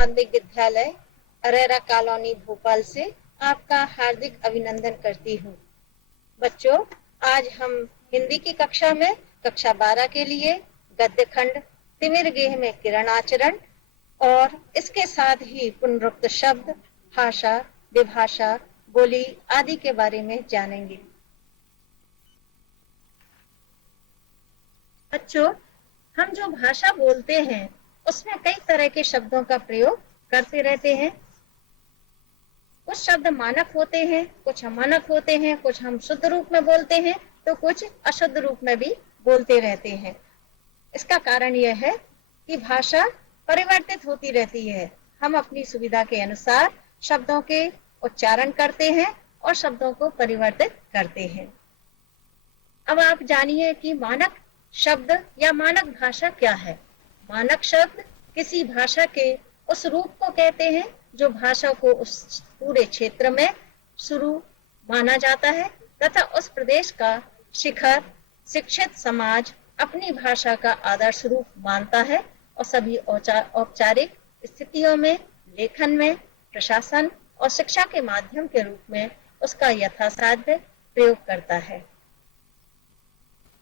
माध्यमिक विद्यालय अरेरा कॉलोनी भोपाल से आपका हार्दिक अभिनंदन करती हूँ। बच्चों, आज हम हिंदी की कक्षा में कक्षा 12 के लिए गद्य खंड तिमिर गेह में किरण आचरण और इसके साथ ही पुनरुक्त शब्द, भाषा, विभाषा, बोली आदि के बारे में जानेंगे। बच्चों, हम जो भाषा बोलते हैं उसमें कई तरह के शब्दों का प्रयोग करते रहते हैं। कुछ शब्द मानक होते हैं, कुछ अमानक होते हैं, कुछ हम शुद्ध रूप में बोलते हैं तो कुछ अशुद्ध रूप में भी बोलते रहते हैं। इसका कारण यह है कि भाषा परिवर्तित होती रहती है। हम अपनी सुविधा के अनुसार शब्दों के उच्चारण करते हैं और शब्दों को परिवर्तित करते हैं। अब आप जानिए कि मानक शब्द या मानक भाषा क्या है। मानक शब्द किसी भाषा के उस रूप को कहते हैं जो भाषा को उस पूरे क्षेत्र में शुरू माना जाता है तथा उस प्रदेश का शिखर शिक्षित समाज अपनी भाषा का आदर्श रूप मानता है और सभी औपचारिक स्थितियों में, लेखन में, प्रशासन और शिक्षा के माध्यम के रूप में उसका यथासाध्य प्रयोग करता है।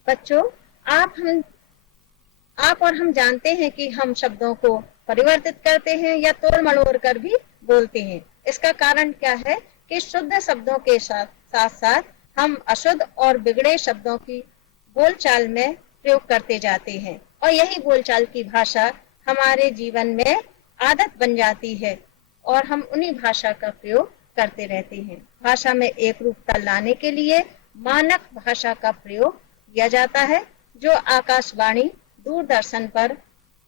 बच्चों, आप और हम जानते हैं कि हम शब्दों को परिवर्तित करते हैं या तोड़ मड़ोड़ कर भी बोलते हैं। इसका कारण क्या है कि शुद्ध शब्दों के साथ साथ हम अशुद्ध और बिगड़े शब्दों की बोलचाल में प्रयोग करते जाते हैं और यही बोलचाल की भाषा हमारे जीवन में आदत बन जाती है और हम उन्हीं भाषा का प्रयोग करते रहते हैं। भाषा में एक रूपता लाने के लिए मानक भाषा का प्रयोग किया जाता है जो आकाशवाणी, दूरदर्शन पर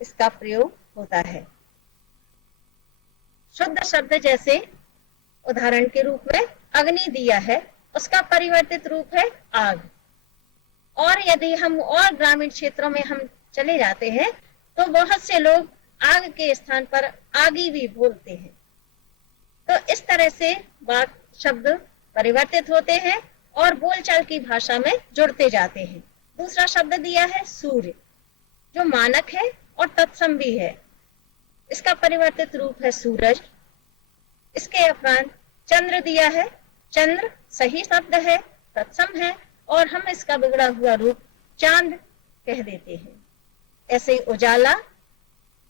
इसका प्रयोग होता है। शुद्ध शब्द जैसे उदाहरण के रूप में अग्नि दिया है, उसका परिवर्तित रूप है आग। और यदि हम और ग्रामीण क्षेत्रों में हम चले जाते हैं तो बहुत से लोग आग के स्थान पर आगी भी बोलते हैं। तो इस तरह से शब्द परिवर्तित होते हैं और बोलचाल की भाषा में जुड़ते जाते हैं। दूसरा शब्द दिया है सूर्य, जो मानक है और तत्सम भी है। इसका परिवर्तित रूप है सूरज। इसके उपरांत चंद्र दिया है। चंद्र सही शब्द है, तत्सम है और हम इसका बिगड़ा हुआ रूप चांद कह देते हैं। ऐसे ही उजाला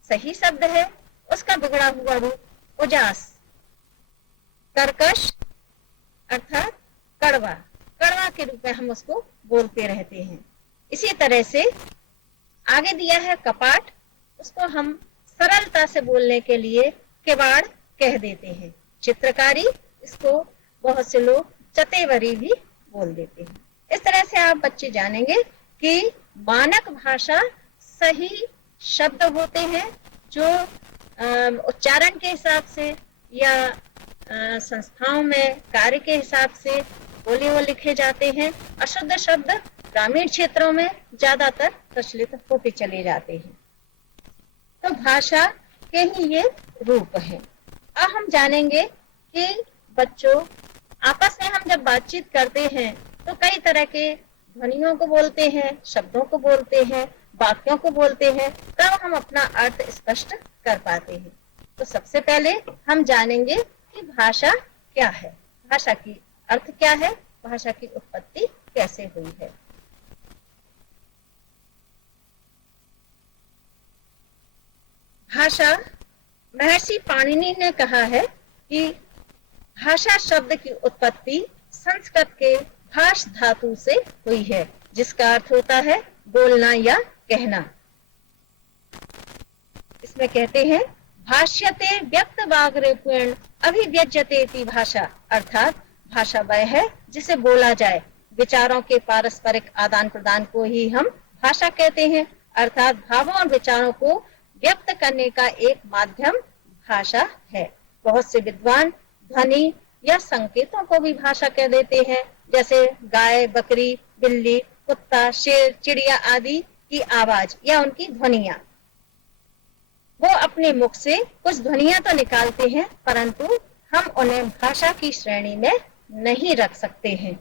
सही शब्द है, उसका बिगड़ा हुआ रूप उजास। कर्कश अर्थात कड़वा, कड़वा के रूप में हम उसको बोलते रहते हैं। इसी तरह से आगे दिया है कपाट, उसको हम सरलता से बोलने के लिए किवाड़ कह देते हैं। चित्रकारी, इसको बहुत से लोग चतेवरी भी बोल देते हैं। इस तरह से आप बच्चे जानेंगे कि मानक भाषा सही शब्द होते हैं जो उच्चारण के हिसाब से या संस्थाओं में कार्य के हिसाब से बोले वो लिखे जाते हैं। अशुद्ध शब्द ग्रामीण क्षेत्रों में ज्यादातर प्रचलित होते चले जाते हैं। तो भाषा के ही ये रूप हैं। अब हम जानेंगे कि बच्चों, आपस में हम जब बातचीत करते हैं तो कई तरह के ध्वनियों को बोलते हैं, शब्दों को बोलते हैं, वाक्यों को बोलते हैं, तब हम अपना अर्थ स्पष्ट कर पाते हैं। तो सबसे पहले हम जानेंगे कि भाषा क्या है, भाषा की अर्थ क्या है, भाषा की उत्पत्ति कैसे हुई है। भाषा, महर्षि पाणिनि ने कहा है कि भाषा शब्द की उत्पत्ति संस्कृत के भाष धातु से हुई है, जिसका अर्थ होता है बोलना या कहना। इसमें कहते हैं भाष्यते व्यक्त वाग्रूपेण अभिव्यज्यते भाषा, अर्थात भाषा वह है जिसे बोला जाए। विचारों के पारस्परिक आदान प्रदान को ही हम भाषा कहते हैं, अर्थात भावों और विचारों को व्यक्त करने का एक माध्यम भाषा है। बहुत से विद्वान ध्वनि या संकेतों को भी भाषा कह देते हैं, जैसे गाय, बकरी, बिल्ली, कुत्ता, शेर, चिड़िया आदि की आवाज या उनकी ध्वनियां। वो अपने मुख से कुछ ध्वनियां तो निकालते हैं, परंतु हम उन्हें भाषा की श्रेणी में नहीं रख सकते हैं।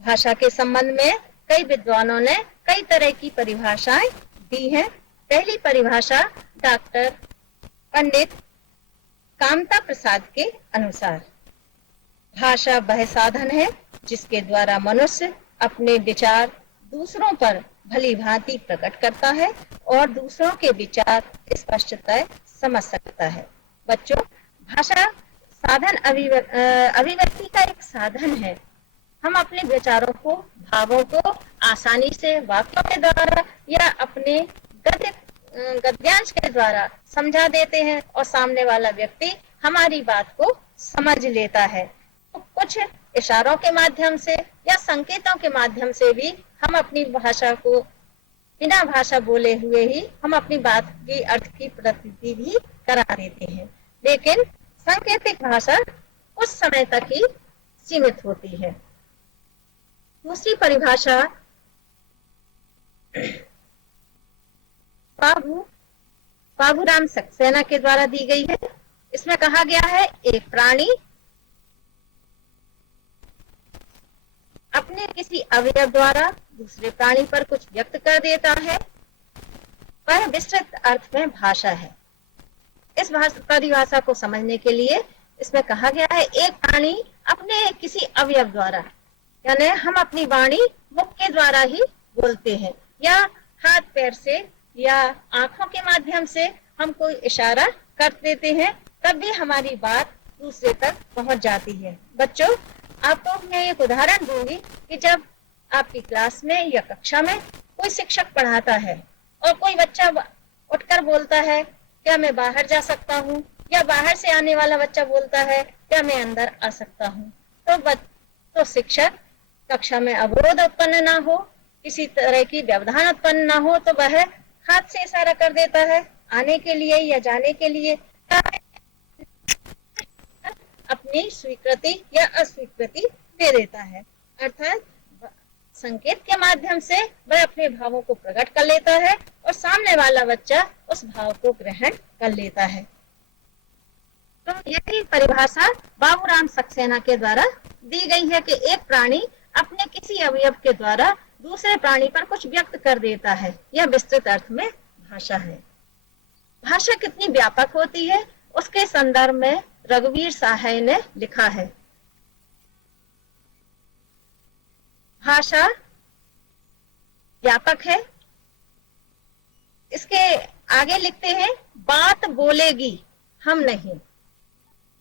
भाषा के संबंध में कई विद्वानों ने कई तरह की परिभाषाएं दी हैं। पहली परिभाषा डॉक्टर पंडित कामता प्रसाद के अनुसार, भाषा वह साधन है जिसके द्वारा मनुष्य अपने विचार दूसरों पर भली भांति प्रकट करता है और दूसरों के विचार स्पष्टतः समझ सकता है। बच्चों, भाषा साधन अभिव्यक्ति का एक साधन है। हम अपने विचारों को, भावों को आसानी से वाक्यों के द्वारा या अपने गद्यांश के द्वारा समझा देते हैं और सामने वाला व्यक्ति हमारी बात को समझ लेता है। तो कुछ इशारों के माध्यम से या संकेतों के माध्यम से भी हम अपनी भाषा को बिना भाषा बोले हुए ही हम अपनी बात की अर्थ की प्रतीति भी करा देते हैं। लेकिन सांकेतिक भाषा उस समय तक ही सीमित होती है। दूसरी परिभाषा बाबूराम सक्सेना के द्वारा दी गई है। इसमें कहा गया है, एक प्राणी अपने किसी अवयव द्वारा दूसरे प्राणी पर कुछ व्यक्त कर देता है, वह विस्तृत अर्थ में भाषा है। इस परिभाषा को समझने के लिए इसमें कहा गया है, एक प्राणी अपने किसी अवयव द्वारा, यानी हम अपनी वाणी मुख के द्वारा ही बोलते हैं या हाथ पैर से या आंखों के माध्यम से हम कोई इशारा कर देते हैं, तब भी हमारी बात दूसरे तक पहुंच जाती है। बच्चों, आपको मैं एक उदाहरण दूंगी कि जब आपकी क्लास में या कक्षा में कोई शिक्षक पढ़ाता है और कोई बच्चा उठकर बोलता है, क्या मैं बाहर जा सकता हूँ, या बाहर से आने वाला बच्चा बोलता है, क्या मैं अंदर आ सकता हूँ, तो शिक्षक कक्षा में अवरोध उत्पन्न ना हो, किसी तरह की व्यवधान उत्पन्न ना हो, तो वह हाथ से इशारा कर देता है आने के लिए या जाने के लिए, अपनी स्वीकृति या अस्वीकृति दे देता है। अर्थात संकेत के माध्यम से वह अपने भावों को प्रकट कर लेता है और सामने वाला बच्चा उस भाव को ग्रहण कर लेता है। तो यही परिभाषा बाबूराम सक्सेना के द्वारा दी गई है कि एक प्राणी अपने किसी अवयव के द्वारा दूसरे प्राणी पर कुछ व्यक्त कर देता है। यह विस्तृत अर्थ में भाषा है। भाषा कितनी व्यापक होती है उसके संदर्भ में रघुवीर सहाय ने लिखा है, भाषा व्यापक है। इसके आगे लिखते हैं, बात बोलेगी हम नहीं।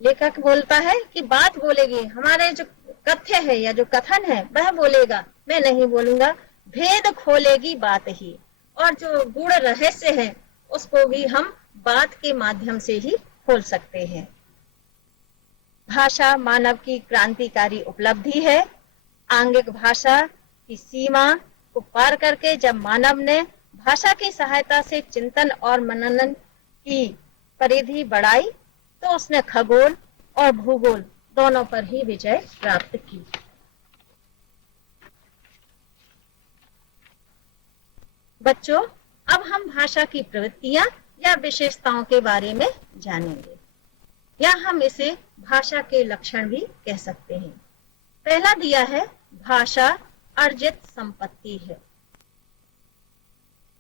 लेखक बोलता है कि बात बोलेगी, हमारे जो कथ्य है या जो कथन है वह बोलेगा, मैं नहीं बोलूंगा। भेद खोलेगी बात ही, और जो गूढ़ रहस्य है उसको भी हम बात के माध्यम से ही खोल सकते हैं। भाषा मानव की क्रांतिकारी उपलब्धि है। आंगिक भाषा की सीमा को पार करके जब मानव ने भाषा की सहायता से चिंतन और मनन की परिधि बढ़ाई, तो उसने खगोल और भूगोल दोनों पर ही विजय प्राप्त की। बच्चों, अब हम भाषा की प्रवृत्तियां या विशेषताओं के बारे में जानेंगे, या हम इसे भाषा के लक्षण भी कह सकते हैं। पहला दिया है, भाषा अर्जित संपत्ति है।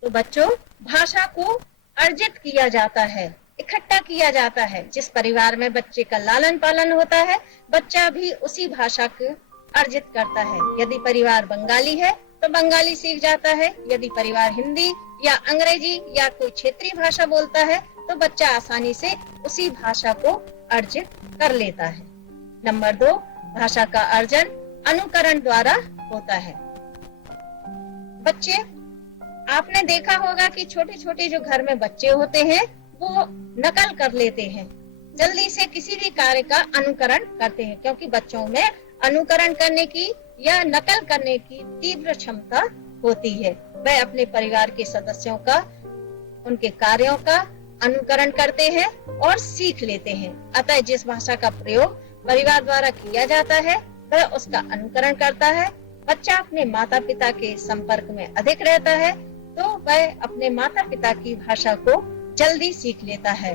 तो बच्चों, भाषा को अर्जित किया जाता है, इकट्ठा किया जाता है। जिस परिवार में बच्चे का लालन पालन होता है, बच्चा भी उसी भाषा को अर्जित करता है। यदि परिवार बंगाली है तो बंगाली सीख जाता है, यदि परिवार हिंदी या अंग्रेजी या कोई क्षेत्रीय भाषा बोलता है तो बच्चा आसानी से उसी भाषा को अर्जित कर लेता है। नंबर 2, भाषा का अर्जन अनुकरण द्वारा होता है। बच्चे, आपने देखा होगा कि छोटे छोटे जो घर में बच्चे होते हैं वो नकल कर लेते हैं, जल्दी से किसी भी कार्य का अनुकरण करते हैं, क्योंकि बच्चों में अनुकरण करने की या नकल करने की तीव्र क्षमता होती है। वह अपने परिवार के सदस्यों का, उनके कार्यों का अनुकरण करते हैं और सीख लेते हैं। अतः जिस भाषा का प्रयोग परिवार द्वारा किया जाता है वह उसका अनुकरण करता है। बच्चा अपने माता पिता के संपर्क में अधिक रहता है तो वह अपने माता पिता की भाषा को जल्दी सीख लेता है।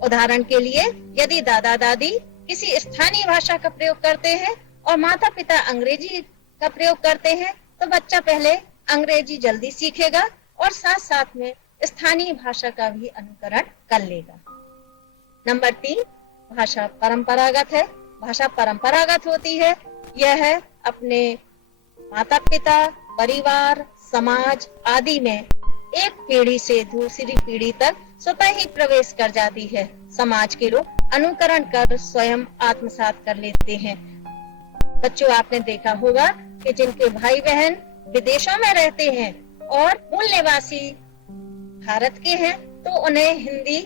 उदाहरण के लिए, यदि दादा दादी किसी स्थानीय भाषा का प्रयोग करते हैं और माता पिता अंग्रेजी का प्रयोग करते हैं तो बच्चा पहले अंग्रेजी जल्दी सीखेगा और साथ साथ में स्थानीय भाषा का भी अनुकरण कर लेगा। नंबर 3, भाषा परंपरागत है। भाषा परंपरागत होती है, यह अपने माता पिता, परिवार, समाज आदि में एक पीढ़ी से दूसरी पीढ़ी तक स्वतः ही प्रवेश कर जाती है। समाज के लोग अनुकरण कर स्वयं आत्मसात कर लेते हैं। बच्चों, आपने देखा होगा कि जिनके भाई बहन विदेशों में रहते हैं और मूल निवासी भारत के हैं, तो उन्हें हिंदी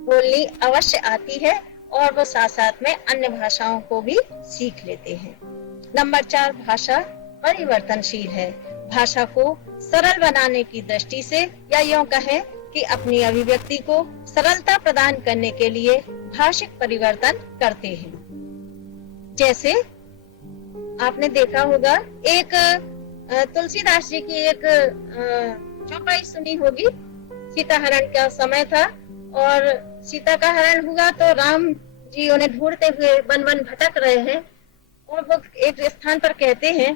बोलनी अवश्य आती है और वो साथ साथ में अन्य भाषाओं को भी सीख लेते हैं। नंबर 4, भाषा परिवर्तनशील है। भाषा को सरल बनाने की दृष्टि से, या यूं कहें कि अपनी अभिव्यक्ति को सरलता प्रदान करने के लिए भाषिक परिवर्तन करते हैं। जैसे आपने देखा होगा, एक तुलसीदास जी की एक चौपाई सुनी होगी। सीता हरण का समय था और सीता का हरण हुआ तो राम जी उन्हें ढूंढते हुए वन वन भटक रहे हैं और वो एक स्थान पर कहते हैं,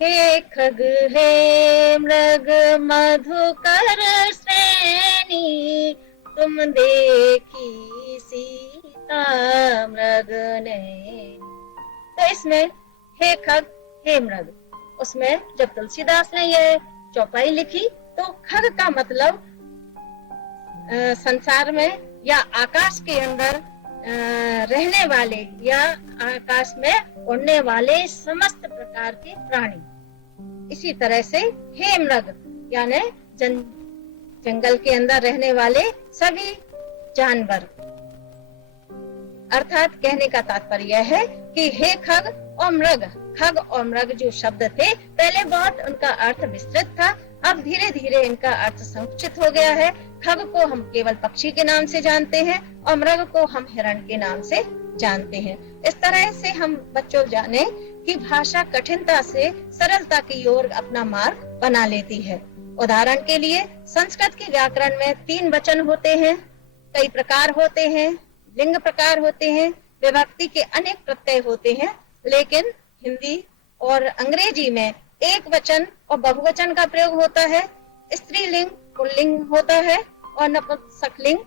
हे खग हे मृग मधुकर श्रेणी, तुम देखी सीता मृग नैनी। तो इसमें हे खग हे मृग, उसमें जब तुलसीदास ने ये चौपाई लिखी तो खग का मतलब संसार में या आकाश के अंदर रहने वाले या आकाश में उड़ने वाले समस्त प्रकार के प्राणी। इसी तरह से हे मृग यानी जंगल के अंदर रहने वाले सभी जानवर। अर्थात कहने का तात्पर्य है कि हे खग और मृग, खग और मृग जो शब्द थे पहले बहुत उनका अर्थ विस्तृत था, अब धीरे धीरे इनका अर्थ संकुचित हो गया है। खग को हम केवल पक्षी के नाम से जानते हैं और मृग को हम हिरण के नाम से जानते हैं। इस तरह से हम बच्चों जाने कि भाषा कठिनता से सरलता की ओर अपना मार्ग बना लेती है। उदाहरण के लिए संस्कृत के व्याकरण में 3 वचन होते हैं, कई प्रकार होते हैं, लिंग प्रकार होते हैं, विभक्ति के अनेक प्रत्यय होते हैं, लेकिन हिंदी और अंग्रेजी में एक वचन और बहुवचन का प्रयोग होता है। स्त्रीलिंग पुल्लिंग होता है और नपुंसकलिंग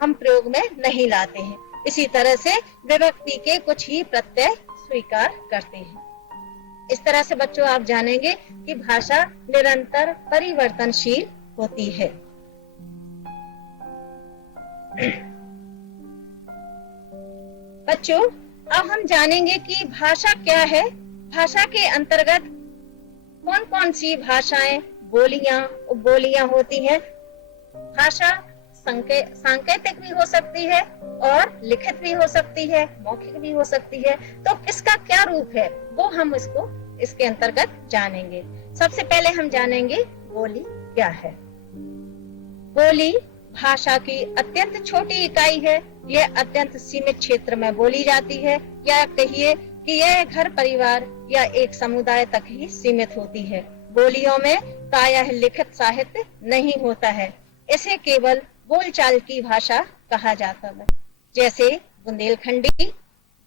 हम प्रयोग में नहीं लाते हैं। इसी तरह से विभक्ति के कुछ ही प्रत्यय स्वीकार करते हैं। इस तरह से बच्चों आप जानेंगे कि भाषा निरंतर परिवर्तनशील होती है। बच्चों, अब हम जानेंगे कि भाषा क्या है। भाषा के अंतर्गत कौन कौन सी भाषाएं, बोलियां, उपबोलियां होती हैं। भाषा सांकेतिक भी हो सकती है और लिखित भी हो सकती है, मौखिक भी हो सकती है। तो किसका क्या रूप है वो हम इसके अंतर्गत जानेंगे। सबसे पहले हम जानेंगे बोली क्या है। बोली भाषा की अत्यंत छोटी इकाई है। यह अत्यंत सीमित क्षेत्र में बोली जाती है, या कहिए कि यह घर परिवार या एक समुदाय तक ही सीमित होती है। बोलियों में प्रायः लिखित साहित्य नहीं होता है। इसे केवल बोलचाल की भाषा कहा जाता है। जैसे बुंदेलखंडी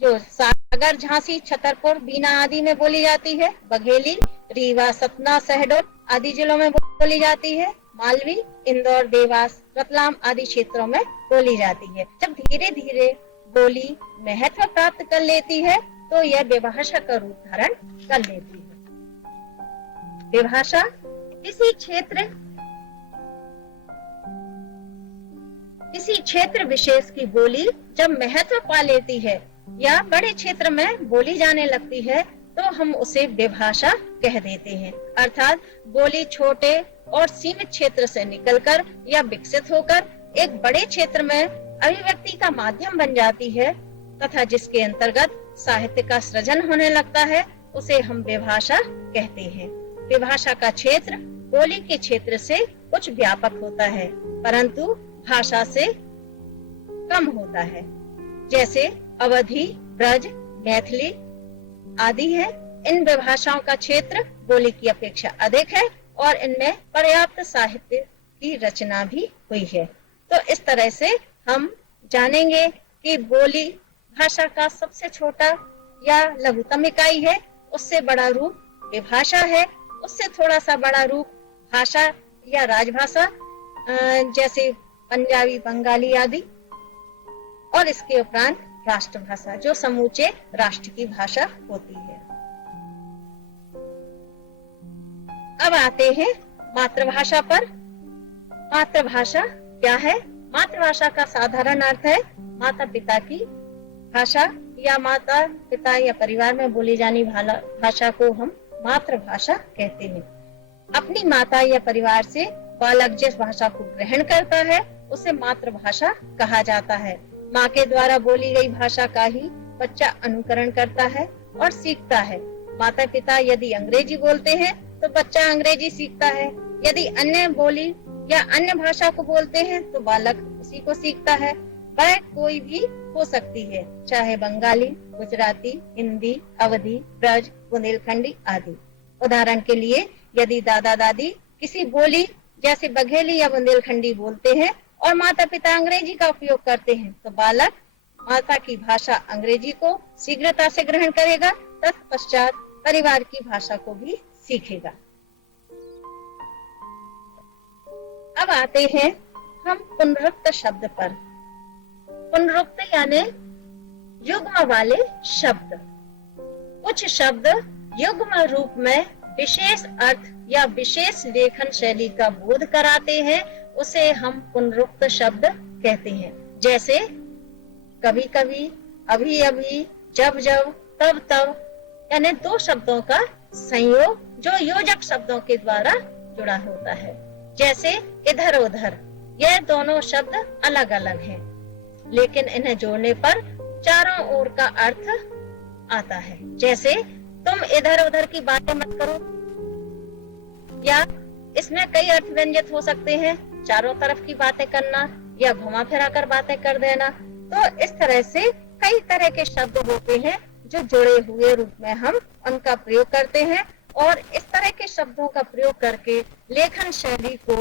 जो सागर, झांसी, छतरपुर, बीना आदि में बोली जाती है, बघेली रीवा, सतना, शहडोल आदि जिलों में बोली जाती है, मालवी, इंदौर, देवास, रतलाम आदि क्षेत्रों में बोली जाती है। जब धीरे धीरे बोली महत्व प्राप्त कर लेती है तो यह विभाषा का रूप धारण कर लेती है। विभाषा किसी क्षेत्र विशेष की बोली जब महत्व पा लेती है या बड़े क्षेत्र में बोली जाने लगती है तो हम उसे विभाषा कह देते हैं। अर्थात बोली छोटे और सीमित क्षेत्र से निकलकर या विकसित होकर एक बड़े क्षेत्र में अभिव्यक्ति का माध्यम बन जाती है तथा जिसके अंतर्गत साहित्य का सृजन होने लगता है, उसे हम विभाषा कहते हैं। विभाषा का क्षेत्र बोली के क्षेत्र से कुछ व्यापक होता है, परंतु भाषा से कम होता है। जैसे अवधी, ब्रज, मैथिली आदि है। इन विभाषाओं का क्षेत्र बोली की अपेक्षा अधिक है और इनमें पर्याप्त साहित्य की रचना भी हुई है। तो इस तरह से हम जानेंगे कि बोली भाषा का सबसे छोटा या लघुतम इकाई है, उससे बड़ा रूप विभाषा है, उससे थोड़ा सा बड़ा रूप भाषा या राजभाषा जैसे पंजाबी, बंगाली आदि, और इसके उपरांत राष्ट्रभाषा जो समूचे राष्ट्र की भाषा होती है। अब आते हैं मातृभाषा पर। मातृभाषा क्या है? मातृभाषा का साधारण अर्थ है माता पिता की भाषा या माता पिता या परिवार में बोली जाने भाषा को हम मातृभाषा कहते हैं। अपनी माता या परिवार से बालक जिस भाषा को ग्रहण करता है उसे मातृभाषा कहा जाता है। माँ के द्वारा बोली गई भाषा का ही बच्चा अनुकरण करता है और सीखता है। माता पिता यदि अंग्रेजी बोलते हैं तो बच्चा अंग्रेजी सीखता है। यदि अन्य बोली या अन्य भाषा को बोलते हैं तो बालक उसी को सीखता है। वह कोई भी हो सकती है, चाहे बंगाली, गुजराती, हिंदी, अवधी, ब्रज, बुंदेलखंडी आदि। उदाहरण के लिए यदि दादा दादी किसी बोली जैसे बघेली या बुंदेलखंडी बोलते हैं और माता पिता अंग्रेजी का उपयोग करते हैं तो बालक माता की भाषा अंग्रेजी को शीघ्रता से ग्रहण करेगा, तत्पश्चात परिवार की भाषा को भी सीखेगा। अब आते हैं हम पुनरुक्त शब्द पर। पुनरुक्त यानी युग्म वाले शब्द। कुछ शब्द युग्म रूप में विशेष अर्थ या विशेष लेखन शैली का बोध कराते हैं, उसे हम पुनरुक्त शब्द कहते हैं। जैसे कभी कभी, अभी अभी, जब जब, तब तब, यानी दो शब्दों का संयोग जो योजक शब्दों के द्वारा जुड़ा होता है। जैसे इधर उधर, यह दोनों शब्द अलग अलग हैं, लेकिन इन्हें जोड़ने पर चारों ओर का अर्थ आता है। जैसे तुम इधर उधर की बातें मत करो, या इसमें कई अर्थ व्यंजित हो सकते हैं, चारों तरफ की बातें करना या घुमा फिरा कर बातें कर देना। तो इस तरह से कई तरह के शब्द होते हैं जो जुड़े हुए रूप में हम उनका प्रयोग करते हैं, और इस तरह के शब्दों का प्रयोग करके लेखन शैली को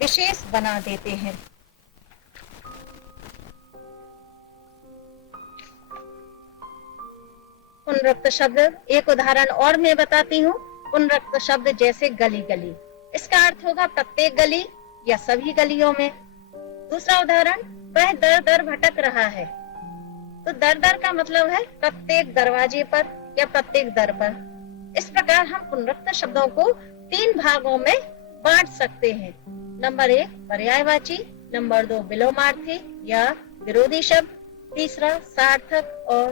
विशेष बना देते हैं। पुनरुक्त शब्द एक उदाहरण और मैं बताती हूँ। पुनरुक्त शब्द जैसे गली गली, इसका अर्थ होगा प्रत्येक गली या सभी गलियों में। दूसरा उदाहरण, वह दर दर भटक रहा है, तो दर दर का मतलब है प्रत्येक दरवाजे पर या प्रत्येक दर पर। इस प्रकार हम पुनरुक्त शब्दों को तीन भागों में बांट सकते हैं। नंबर 1 पर्यायवाची, नंबर 2 विलोमार्थी या विरोधी शब्द, तीसरा सार्थक और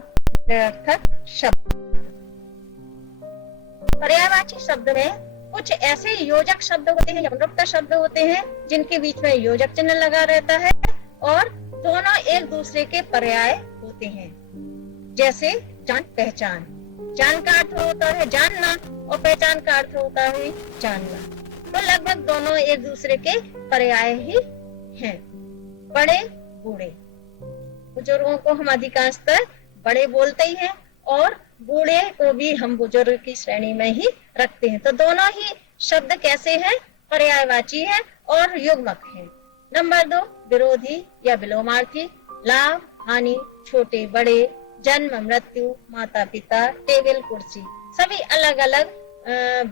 निरर्थक शब्द। पर्यायवाची शब्द में कुछ ऐसे योजक शब्द होते हैं या पुनरुक्त शब्द होते हैं जिनके बीच में योजक चिन्ह लगा रहता है और दोनों एक दूसरे के पर्याय होते हैं। जैसे जान पहचान, जान का अर्थ होता है जानना और पहचान का अर्थ होता है जानना, तो लगभग दोनों एक दूसरे के पर्याय ही हैं। बड़े बूढ़े, बुजुर्गों को हम अधिकांशतः बड़े बोलते ही हैं और बूढ़े को भी हम बुजुर्ग की श्रेणी में ही रखते हैं। तो दोनों ही शब्द कैसे हैं? पर्यायवाची हैं और युग्मक हैं। नंबर 2 विरोधी या विलोमार्थी, लाभ हानि, छोटे बड़े, जन्म मृत्यु, माता पिता, टेबल कुर्सी, सभी अलग अलग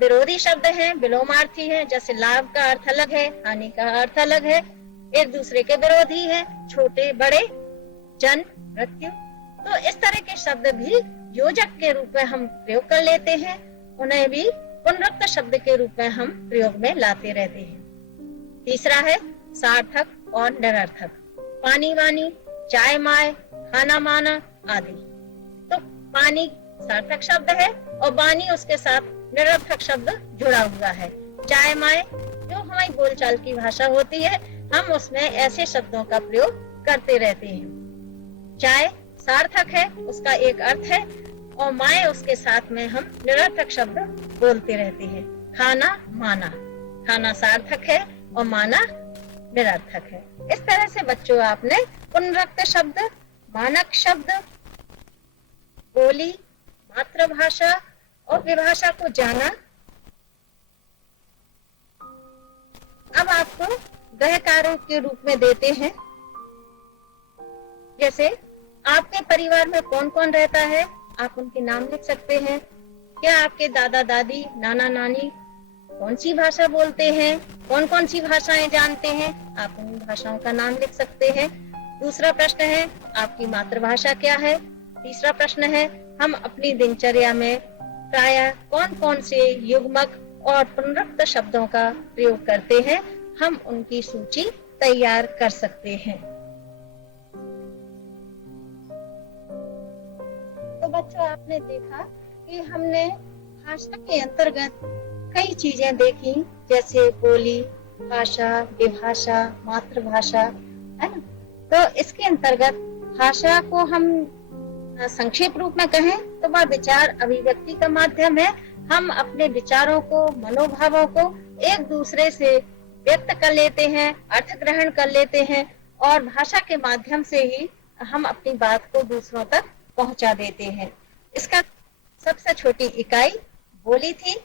विरोधी शब्द हैं, विलोमार्थी हैं। जैसे लाभ का अर्थ अलग है, हानि का अर्थ अलग है, एक दूसरे के विरोधी है। छोटे बड़े, जन्म मृत्यु, तो इस तरह के शब्द भी योजक के रूप में हम प्रयोग कर लेते हैं, उन्हें भी पुनरुक्त शब्द के रूप में हम प्रयोग में लाते रहते हैं। तीसरा है सार्थक और निरर्थक, पानी वानी, चाय माय, खाना माना आदि। तो पानी सार्थक शब्द है और वानी उसके साथ निरर्थक शब्द जुड़ा हुआ है। चाय माय जो हमारी बोलचाल की भाषा होती है, हम उसमें ऐसे शब्दों का प्रयोग करते रहते हैं। चाय सार्थक है, उसका एक अर्थ है, और माए उसके साथ में हम निरर्थक शब्द बोलते रहते हैं। खाना माना, खाना सार्थक है और माना निरर्थक है। इस तरह से बच्चों आपने पुनरुक्त शब्द, मानक शब्द, बोली, मातृभाषा और विभाषा को जाना। अब आपको गृह कार्यों के रूप में देते हैं। जैसे आपके परिवार में कौन कौन रहता है, आप उनके नाम लिख सकते हैं। क्या आपके दादा दादी, नाना नानी कौन सी भाषा बोलते हैं, कौन कौन सी भाषाएं जानते हैं, आप उन भाषाओं का नाम लिख सकते हैं। दूसरा प्रश्न है आपकी मातृभाषा क्या है। तीसरा प्रश्न है हम अपनी दिनचर्या में प्रायः कौन कौन से युग्मक और पुनरुक्त शब्दों का प्रयोग करते हैं, हम उनकी सूची तैयार कर सकते हैं। तो बच्चों आपने देखा कि हमने भाषा के अंतर्गत कई चीजें देखी, जैसे बोली, भाषा, विभाषा, मातृभाषा, है ना। तो इसके अंतर्गत भाषा को हम संक्षेप रूप में कहें तो वह विचार अभिव्यक्ति का माध्यम है। हम अपने विचारों को, मनोभावों को एक दूसरे से व्यक्त कर लेते हैं, अर्थ ग्रहण कर लेते हैं और भाषा के माध्यम से ही हम अपनी बात को दूसरों तक पहुंचा देते हैं। इसका सबसे छोटी इकाई बोली थी।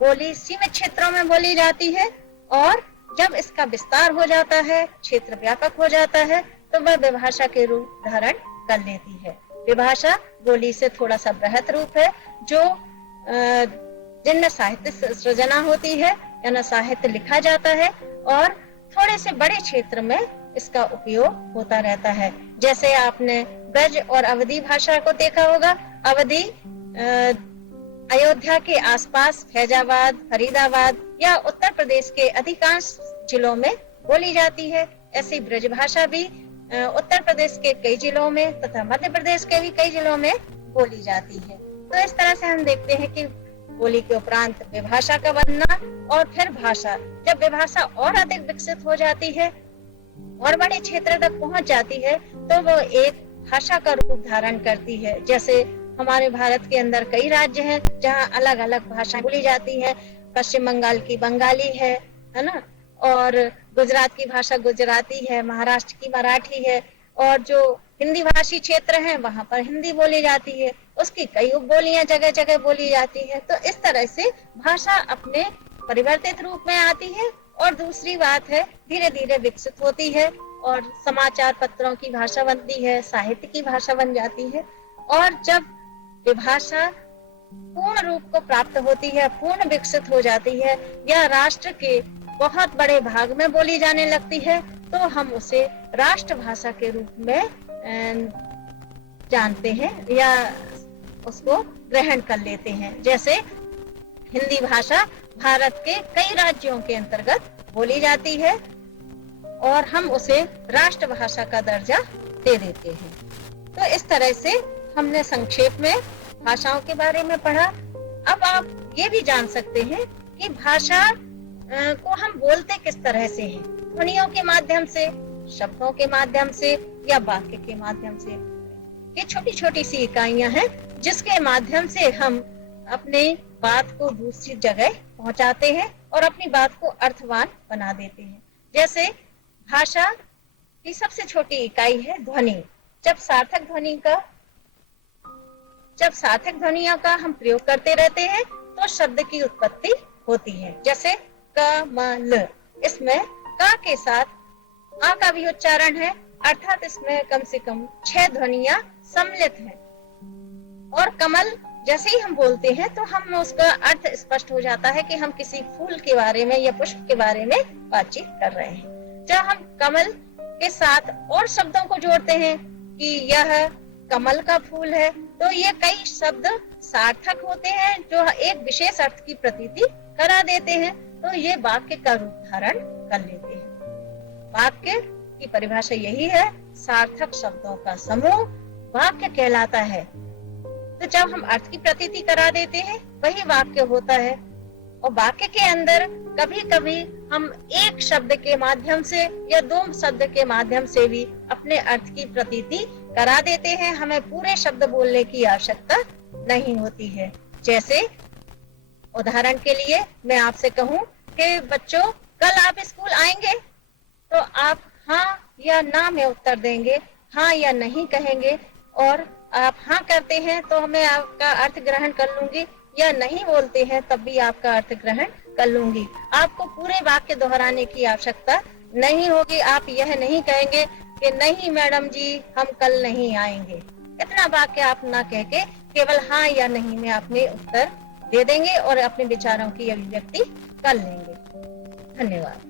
बोली सीमित क्षेत्रों में बोली जाती है और जब इसका विस्तार हो जाता है, क्षेत्र व्यापक हो जाता है, तो वह विभाषा के रूप धारण कर लेती है। विभाषा बोली से थोड़ा सा बृहत रूप है, जो जिनमें साहित्य सृजना होती है, यानी साहित्य लिखा जाता है और थोड़े से बड़े क्षेत्र में इसका उपयोग होता रहता है। जैसे आपने ब्रज और अवधी भाषा को देखा होगा। अवधी अयोध्या के आसपास फैजाबाद, फरीदाबाद या उत्तर प्रदेश के अधिकांश जिलों में बोली जाती है। ऐसी ब्रज भाषा भी उत्तर प्रदेश के कई जिलों में तथा मध्य प्रदेश के भी कई जिलों में बोली जाती है। तो इस तरह से हम देखते हैं कि बोली के उपरांत विभाषा का बनना और फिर भाषा। जब विभाषा और अधिक विकसित हो जाती है और बड़े क्षेत्र तक पहुंच जाती है तो वो एक भाषा का रूप धारण करती है। जैसे हमारे भारत के अंदर कई राज्य हैं जहां अलग अलग भाषा बोली जाती है। पश्चिम बंगाल की बंगाली है ना, और गुजरात की भाषा गुजराती है, महाराष्ट्र की मराठी है, और जो हिंदी भाषी क्षेत्र है वहां पर हिंदी बोली जाती है। उसकी कई उपबोलियां जगह जगह बोली जाती है। तो इस तरह से भाषा अपने परिवर्तित रूप में आती है और दूसरी बात है धीरे धीरे विकसित होती है और समाचार पत्रों की भाषा बनती है, साहित्य की भाषा बन जाती है। और जब विभाषा पूर्ण रूप को प्राप्त होती है, पूर्ण विकसित हो जाती है या राष्ट्र के बहुत बड़े भाग में बोली जाने लगती है, तो हम उसे राष्ट्रभाषा के रूप में जानते हैं या उसको ग्रहण कर लेते हैं। जैसे हिंदी भाषा भारत के कई राज्यों के अंतर्गत बोली जाती है और हम उसे राष्ट्रभाषा का दर्जा दे देते हैं। तो इस तरह से हमने संक्षेप में भाषाओं के बारे में पढ़ा। अब आप ये भी जान सकते हैं कि भाषा को हम बोलते किस तरह से हैं, ध्वनियों के माध्यम से, शब्दों के माध्यम से या वाक्य के माध्यम से। ये छोटी छोटी सी इकाइयां हैं जिसके माध्यम से हम अपने बात को दूसरी जगह पहुंचाते हैं और अपनी बात को अर्थवान बना देते हैं। जैसे भाषा की सबसे छोटी इकाई है ध्वनि। जब सार्थक ध्वनियों का हम प्रयोग करते रहते हैं तो शब्द की उत्पत्ति होती है। जैसे कमल, इसमें क के साथ आ का भी उच्चारण है, अर्थात इसमें कम से कम 6 ध्वनियां सम्मिलित हैं। और कमल जैसे ही हम बोलते हैं तो हम उसका अर्थ स्पष्ट हो जाता है कि हम किसी फूल के बारे में या पुष्प के बारे में बातचीत कर रहे हैं। जब हम कमल के साथ और शब्दों को जोड़ते हैं कि यह कमल का फूल है, तो ये कई शब्द सार्थक होते हैं जो एक विशेष अर्थ की प्रतीति करा देते हैं। तो ये वाक्य का रूप धारण कर लेते हैं। वाक्य की परिभाषा यही है, सार्थक शब्दों का समूह वाक्य कहलाता है। तो जब हम अर्थ की प्रतीति करा देते हैं वही वाक्य होता है। और वाक्य के अंदर कभी कभी हम एक शब्द के माध्यम से या 2 शब्द के माध्यम से भी अपने अर्थ की प्रतीति करा देते हैं। हमें पूरे शब्द बोलने की आवश्यकता नहीं होती है। जैसे उदाहरण के लिए मैं आपसे कहूं कि बच्चों कल आप स्कूल आएंगे, तो आप हाँ या ना में उत्तर देंगे, हाँ या नहीं कहेंगे। और आप हाँ करते हैं तो मैं आपका अर्थ ग्रहण कर लूंगी, या नहीं बोलते हैं तब भी आपका अर्थ ग्रहण कर लूंगी। आपको पूरे वाक्य दोहराने की आवश्यकता नहीं होगी। आप यह नहीं कहेंगे कि नहीं मैडम जी हम कल नहीं आएंगे। इतना वाक्य आप ना कह के केवल हाँ या नहीं में अपने उत्तर दे देंगे और अपने विचारों की अभिव्यक्ति कर लेंगे। धन्यवाद।